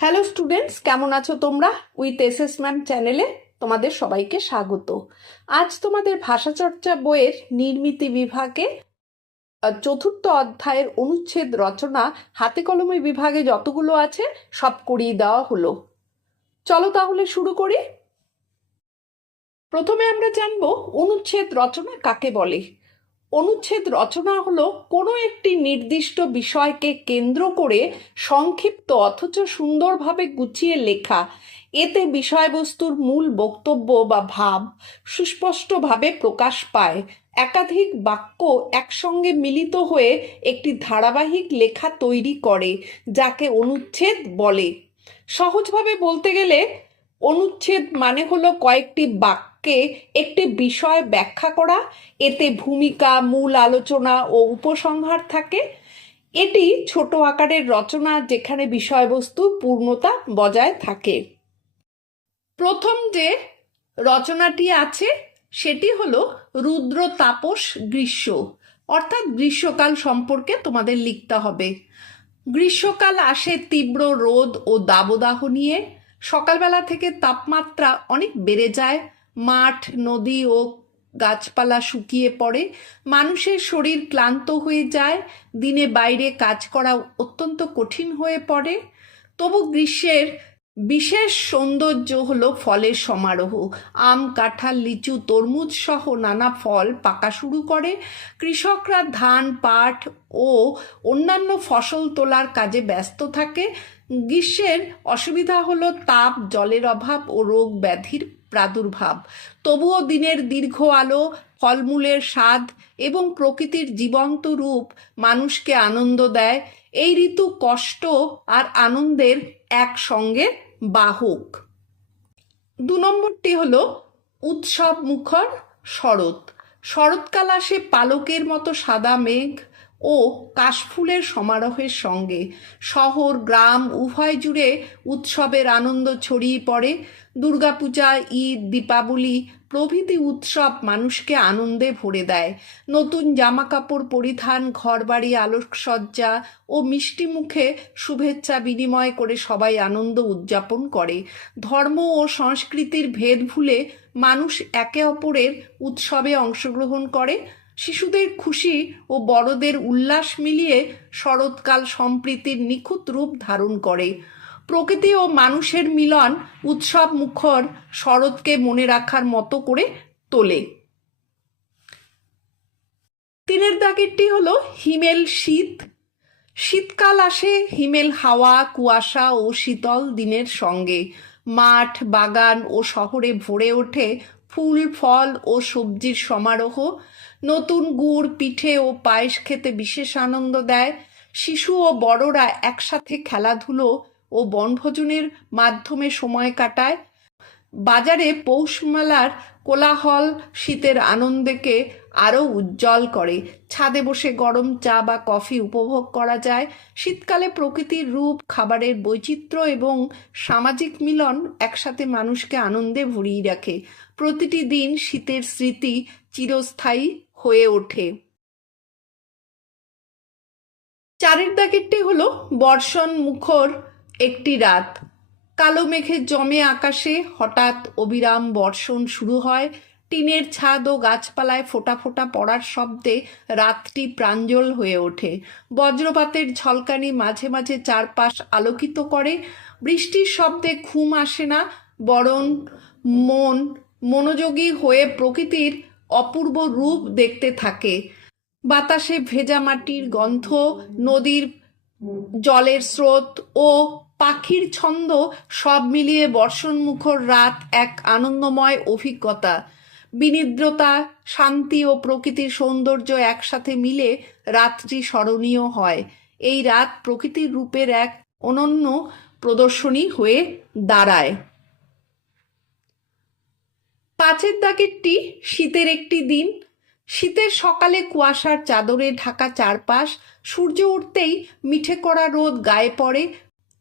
Hello students কেমন আছো তোমরা? উইথ এসএস ম্যাম চ্যানেলে তোমাদের সবাইকে স্বাগত। আজ তোমাদের ভাষাচর্চা বইয়ের নির্মিতি বিভাগে চতুর্থ অধ্যায়ের অনুচ্ছেদ রচনা হাতে কলমে বিভাগে যতগুলো আছে, সব করিয়ে দেওয়া হলো। চলো তাহলে শুরু করি। প্রথমে আমরা জানব অনুচ্ছেদ রচনা কাকে বলে। অনুচ্ছেদ রচনা হলো কোনো একটি নির্দিষ্ট বিষয়কে কেন্দ্র করে সংক্ষিপ্ত অথচ সুন্দরভাবে গুছিয়ে লেখা। এতে বিষয়বস্তুর মূল বক্তব্য বা ভাব সুস্পষ্টভাবে প্রকাশ পায়। একাধিক বাক্য একসঙ্গে মিলিত হয়ে একটি ধারাবাহিক লেখা তৈরি করে, যাকে অনুচ্ছেদ বলে। সহজভাবে বলতে গেলে, অনুচ্ছেদ মানে হলো কয়েকটি বাক্যে। একটি বিষয় ব্যাখ্যা করা, এতে ভূমিকা, মূল আলোচনা ও উপসংহার থাকে। এটি ছোট আকারের রচনা যেখানে বিষয়বস্তু পূর্ণতা বজায় থাকে। প্রথম যে রচনাটি আছে, সেটি হলো রুদ্র তাপস গ্রীষ্ম। অর্থাৎ গ্রীষ্মকাল সম্পর্কে তোমাদের লিখতে হবে। গ্রীষ্মকাল আসে তীব্র রোদ ও দাবদাহ নিয়ে। সকালবেলা থেকে তাপমাত্রা অনেক বেড়ে যায়। মাঠ, নদী ও গাছপালা শুকিয়ে পড়ে। মানুষের শরীর ক্লান্ত হয়ে যায়। দিনে বাইরে কাজ করা অত্যন্ত কঠিন হয়ে পড়ে। তবু গ্রীষ্মের বিশেষ সৌন্দর্য হলো ফলের সমারোহ। আম, কাঁঠাল, লিচু, তরমুজ সহ নানা ফল পাকা শুরু করে। কৃষকরা ধান, পাট ও অন্যান্য ফসল তোলার কাজে ব্যস্ত থাকে। গ্রীষ্মের অসুবিধা হলো তাপ, জলের অভাব ও রোগ ব্যাধির প্রাদুর্ভাব। তবুও দিনের দীর্ঘ আলো, ফলমূলের স্বাদ এবং প্রকৃতির জীবন্ত রূপ মানুষকে আনন্দ দেয়, এই ঋতু কষ্ট আর আনন্দের একসঙ্গে বাহক। দু নম্বরটি হল উৎসব মুখর শরৎ। শরৎকাল আসে পালকের মতো সাদা মেঘ ও কাশফুলের সমারোহের সঙ্গে। শহর, গ্রাম উভয় জুড়ে উৎসবের আনন্দ ছড়িয়ে পড়ে। দুর্গাপূজা, ঈদ, দীপাবলি প্রভৃতি উৎসব মানুষকে আনন্দে ভরে দেয়। নতুন জামাকাপড় পরিধান, ঘরবাড়ি আলোকসজ্জা ও মিষ্টি মুখে শুভেচ্ছা বিনিময় করে সবাই আনন্দ উদযাপন করে। ধর্ম ও সংস্কৃতির ভেদ ভুলে মানুষ একে অপরের উৎসবে অংশগ্রহণ করে। শিশুদের খুশি ও বড়দের উল্লাস মিলিয়ে শরৎকাল সম্প্রীতির নিখুঁত রূপ ধারণ করে। প্রকৃতি ও মানুষের মিলন উৎসব মুখর শরৎকে মনে রাখার মতো করে তোলে। তিনের দাগেরটি হলো হিমেল শীত। শীতকাল আসে হিমেল হাওয়া, কুয়াশা ও শীতল দিনের সঙ্গে। মাঠ, বাগান ও শহরে ভরে ওঠে ফুল, ফল ও সবজির সমারোহ। নতুন গুড়, পিঠে ও পায়েস খেতে বিশেষ আনন্দ দেয়। শিশু ও বড়রা একসাথে খেলাধুলো ও বনভোজনের মাধ্যমে সময় কাটায়। বাজারে পৌষ মেলার কোলাহল শীতের আনন্দকে আরও উজ্জ্বল করে। ছাদে বসে গরম চা বা কফি উপভোগ করা যায়। শীতকালে প্রকৃতির রূপ, খাবারের বৈচিত্র্য এবং সামাজিক মিলন একসাথে মানুষকে আনন্দে ভরিয়ে রাখে। প্রতিটি দিন শীতের স্মৃতি চিরস্থায়ী হয়ে ওঠে। চারের দাগেরটি হলো বর্ষণ মুখর একটি রাত। কালো মেঘে জমে আকাশে হঠাৎ অবিরাম বর্ষণ শুরু হয়। টিনের ছাদ ও গাছপালায় ফোটা ফোটা পড়ার শব্দে রাতটি প্রাঞ্জল হয়ে ওঠে। বজ্রপাতের ঝলকানি মাঝে মাঝে চারপাশ আলোকিত করে। বৃষ্টির শব্দে ঘুম আসে না, বরং মন মনোযোগী হয়ে প্রকৃতির অপূর্ব রূপ দেখতে থাকে। বাতাসে ভেজা মাটির গন্ধ, নদীর জলের স্রোত ও পাখির ছন্দ সব মিলিয়ে বর্ষণমুখর রাত এক আনন্দময় অভিজ্ঞতা। বিনিদ্রতা, শান্তি ও প্রকৃতির সৌন্দর্য একসাথে মিলে রাতটি স্মরণীয় হয়। এই রাত প্রকৃতির রূপের এক অনন্য প্রদর্শনী হয়ে দাঁড়ায়। পাঁচের দাগেরটি শীতের একটি দিন। শীতের সকালে কুয়াশার চাদরে ঢাকা চারপাশ, সূর্য উঠতেই মিঠে করা রোদ গায়ে পড়ে,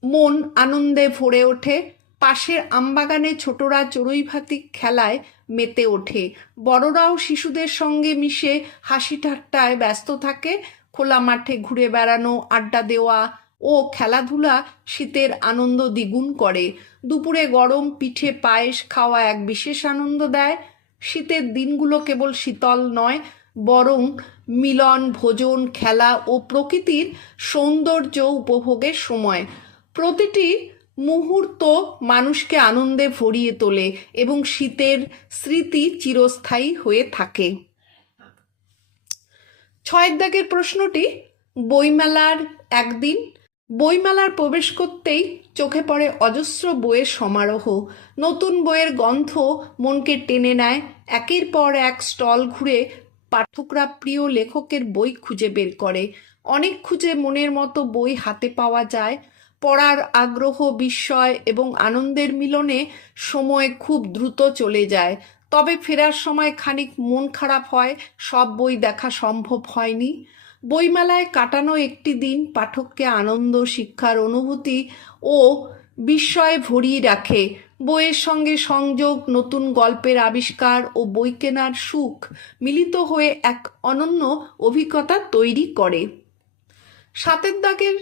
মন আনন্দে ভরে ওঠে। পাশের আমবাগানে ছোটরা চড়ুই ভাতি খেলায় মেতে ওঠে। বড়রাও শিশুদের সঙ্গে মিশে হাসি ঠাট্টায় ব্যস্ত থাকে। খোলা মাঠে ঘুরে বেড়ানো, আড্ডা দেওয়া ও খেলাধুলা শীতের আনন্দ দ্বিগুণ করে। দুপুরে গরম পিঠে পায়েস খাওয়া এক বিশেষ আনন্দ দেয়। শীতের দিনগুলো কেবল শীতল নয়, বরং মিলন, ভোজন, খেলা ও প্রকৃতির সৌন্দর্য উপভোগের সময়। প্রতিটি মুহূর্ত মানুষকে আনন্দে ভরিয়ে তোলে এবং শীতের স্মৃতি চিরস্থায়ী হয়ে থাকে। ছয়ের দাগের প্রশ্নটি, বইমেলার একদিন বইমেলার প্রবেশ করতেই চোখে পড়ে অজস্র বইয়ের সমারোহ। নতুন বইয়ের গন্ধ মনকে টেনে নেয়। একের পর এক স্টল ঘুরে পাঠকরা প্রিয় লেখকের বই খুঁজে বের করে। অনেক খুঁজে মনের মতো বই হাতে পাওয়া যায়। পড়ার আগ্রহ, বিস্ময় এবং আনন্দের মিলনে সময় খুব দ্রুত চলে যায়। তবে ফেরার সময় খানিক মন খারাপ হয়, সব বই দেখা সম্ভব হয়নি। বইমেলায় কাটানো একটি দিন পাঠককে আনন্দ, শিক্ষার অনুভূতি ও বিস্ময়ে ভরিয়ে রাখে। বইয়ের সঙ্গে সংযোগ, নতুন গল্পের আবিষ্কার ও বই কেনার সুখ মিলিত হয়ে এক অনন্য অভিজ্ঞতা তৈরি করে। সাতের দাগের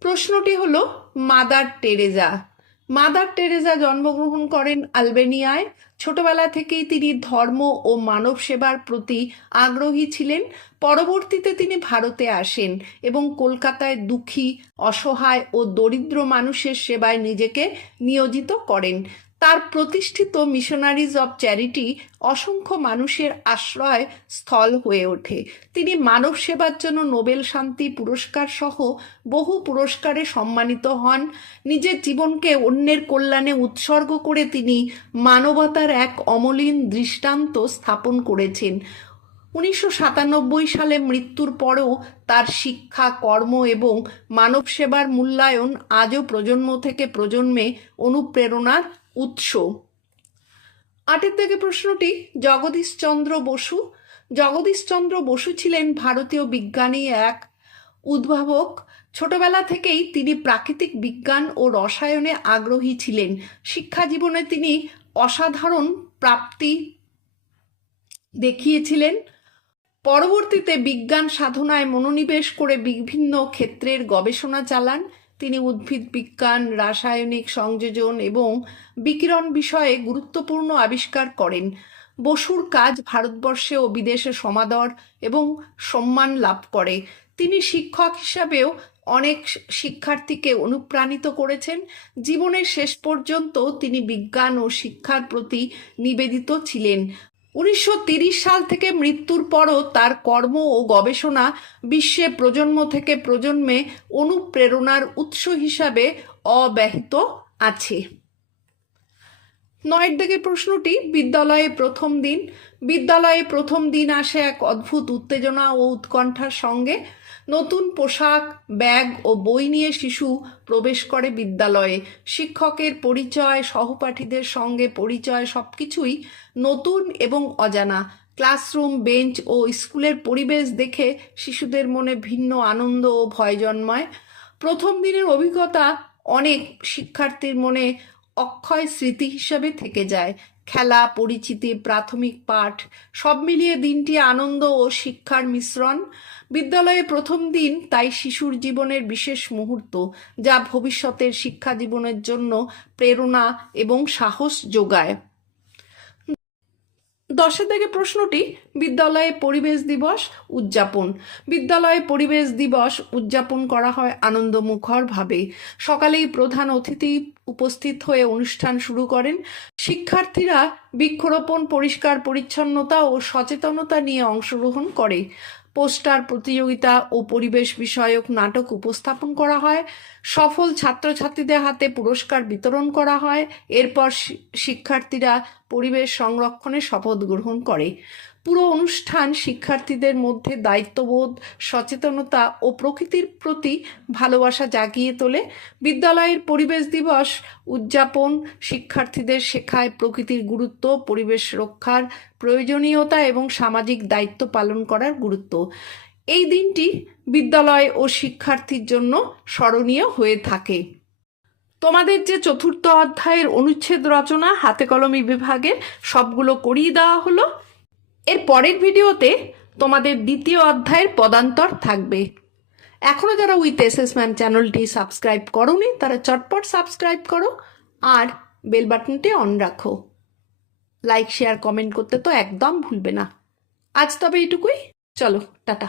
প্রশ্নটি হলো, মাদার টেরেজা। মাদার টেরেজা জন্মগ্রহণ করেন আলবেনিয়ায়। ছোটবেলা থেকেই তিনি ধর্ম ও মানব সেবার প্রতি আগ্রহী ছিলেন। পরবর্তীতে তিনি ভারতে আসেন এবং কলকাতায় দুঃখী, অসহায় ও দরিদ্র মানুষের সেবায় নিজেকে নিয়োজিত করেন। তার প্রতিষ্ঠিত মিশনারিজ অব চ্যারিটি অসংখ্য মানুষের আশ্রয় স্থল হয়ে ওঠে। তিনি মানব সেবার জন্য নোবেল শান্তি পুরস্কার সহ বহু পুরস্কারে সম্মানিত হন। নিজের জীবনকে অন্যের কল্যাণে উৎসর্গ করে তিনি মানবতার এক অমলিন দৃষ্টান্ত স্থাপন করেছেন। উনিশশো সাতানব্বই সালে মৃত্যুর পরেও তার শিক্ষা, কর্ম এবং মানব সেবার মূল্যায়ন আজও প্রজন্ম থেকে প্রজন্মে অনুপ্রেরণার উৎস। আটের থেকে প্রশ্নটি জগদীশচন্দ্র বসু। জগদীশচন্দ্র বসু ছিলেন ভারতীয় বিজ্ঞানী এক উদ্ভাবক। ছোটবেলা থেকেই তিনি প্রাকৃতিক বিজ্ঞান ও রসায়নে আগ্রহী ছিলেন। শিক্ষা জীবনে তিনি অসাধারণ প্রাপ্তি দেখিয়েছিলেন। পরবর্তীতে বিজ্ঞান সাধনায় মনোনিবেশ করে বিভিন্ন ক্ষেত্রের গবেষণা চালান। তিনি উদ্ভিদ বিজ্ঞান, রাসায়নিক সংযোজন এবং বিকিরণ বিষয়ে গুরুত্বপূর্ণ আবিষ্কার করেন। বসুর কাজ ভারতবর্ষে ও বিদেশে সমাদর এবং সম্মান লাভ করে। তিনি শিক্ষক হিসাবেও অনেক শিক্ষার্থীকে অনুপ্রাণিত করেছেন। জীবনের শেষ পর্যন্ত তিনি বিজ্ঞান ও শিক্ষার প্রতি নিবেদিত ছিলেন। উনিশশো সাল থেকে মৃত্যুর পরও তার কর্ম ও গবেষণা বিশ্বে প্রজন্ম থেকে প্রজন্মে অনুপ্রেরণার উৎস হিসাবে অব্যাহত আছে। নয়ের দিকে প্রশ্নটি, বিদ্যালয়ে প্রথম দিন। বিদ্যালয়ে প্রথম দিন আসে এক অদ্ভুত উত্তেজনা ও উৎকণ্ঠার সঙ্গে নতুন পোশাক, ব্যাগ ও বই নিয়ে শিশু প্রবেশ করে বিদ্যালয়ে। শিক্ষকের পরিচয়, সহপাঠীদের সঙ্গে পরিচয় সব কিছুই নতুন এবং অজানা। ক্লাসরুম, বেঞ্চ ও স্কুলের পরিবেশ দেখে শিশুদের মনে ভিন্ন আনন্দ ও ভয় জন্মায়। প্রথম দিনের অভিজ্ঞতা অনেক শিক্ষার্থীর মনে অক্ষয় স্মৃতি হিসাবে থেকে যায়। খেলা, পরিচিতি, প্রাথমিক পাঠ, সব মিলিয়ে দিনটি আনন্দ ও শিক্ষার মিশ্রণ। বিদ্যালয়ে প্রথম দিন তাই শিশুর জীবনের বিশেষ মুহূর্ত, যা ভবিষ্যতের শিক্ষা জীবনের জন্য প্রেরণা এবং সাহস যোগায়। দশের থেকে প্রশ্নটি, বিদ্যালয়ে পরিবেশ দিবস উদযাপন। বিদ্যালয়ে পরিবেশ দিবস উদযাপন করা হয় আনন্দমুখরভাবে। সকালেই প্রধান অতিথি উপস্থিত হয়ে অনুষ্ঠান শুরু করেন। শিক্ষার্থীরা বৃক্ষরোপণ, পরিষ্কার পরিচ্ছন্নতা ও সচেতনতা নিয়ে অংশগ্রহণ করে। পোস্টার, প্রতিযোগিতা ও পরিবেশ বিষয়ক নাটক উপস্থাপন করা হয়। সফল ছাত্রছাত্রীদের হাতে পুরস্কার বিতরণ করা হয়। এরপর শিক্ষার্থীরা পরিবেশ সংরক্ষণে শপথ গ্রহণ করে। পুরো অনুষ্ঠান শিক্ষার্থীদের মধ্যে দায়িত্ববোধ, সচেতনতা ও প্রকৃতির প্রতি ভালোবাসা জাগিয়ে তোলে। বিদ্যালয়ের পরিবেশ দিবস উদযাপন শিক্ষার্থীদের শেখায় প্রকৃতির গুরুত্ব, পরিবেশ রক্ষার প্রয়োজনীয়তা এবং সামাজিক দায়িত্ব পালন করার গুরুত্ব। এই দিনটি বিদ্যালয় ও শিক্ষার্থীর জন্য স্মরণীয় হয়ে থাকে। তোমাদের যে চতুর্থ অধ্যায়ের অনুচ্ছেদ রচনা হাতে কলমে বিভাগের সবগুলো করিয়ে দেওয়া হলো। এর পরের ভিডিওতে তোমাদের দ্বিতীয় অধ্যায়ের পদান্তর থাকবে। এখনও যারা উইথ এস এস ম্যাম চ্যানেলটি সাবস্ক্রাইব করনি, তারা চটপট সাবস্ক্রাইব করো আর বেল বাটনটি অন রাখো। লাইক, শেয়ার, কমেন্ট করতে তো একদম ভুলবে না। আজ তবে এটুকুই চলো, টাটা।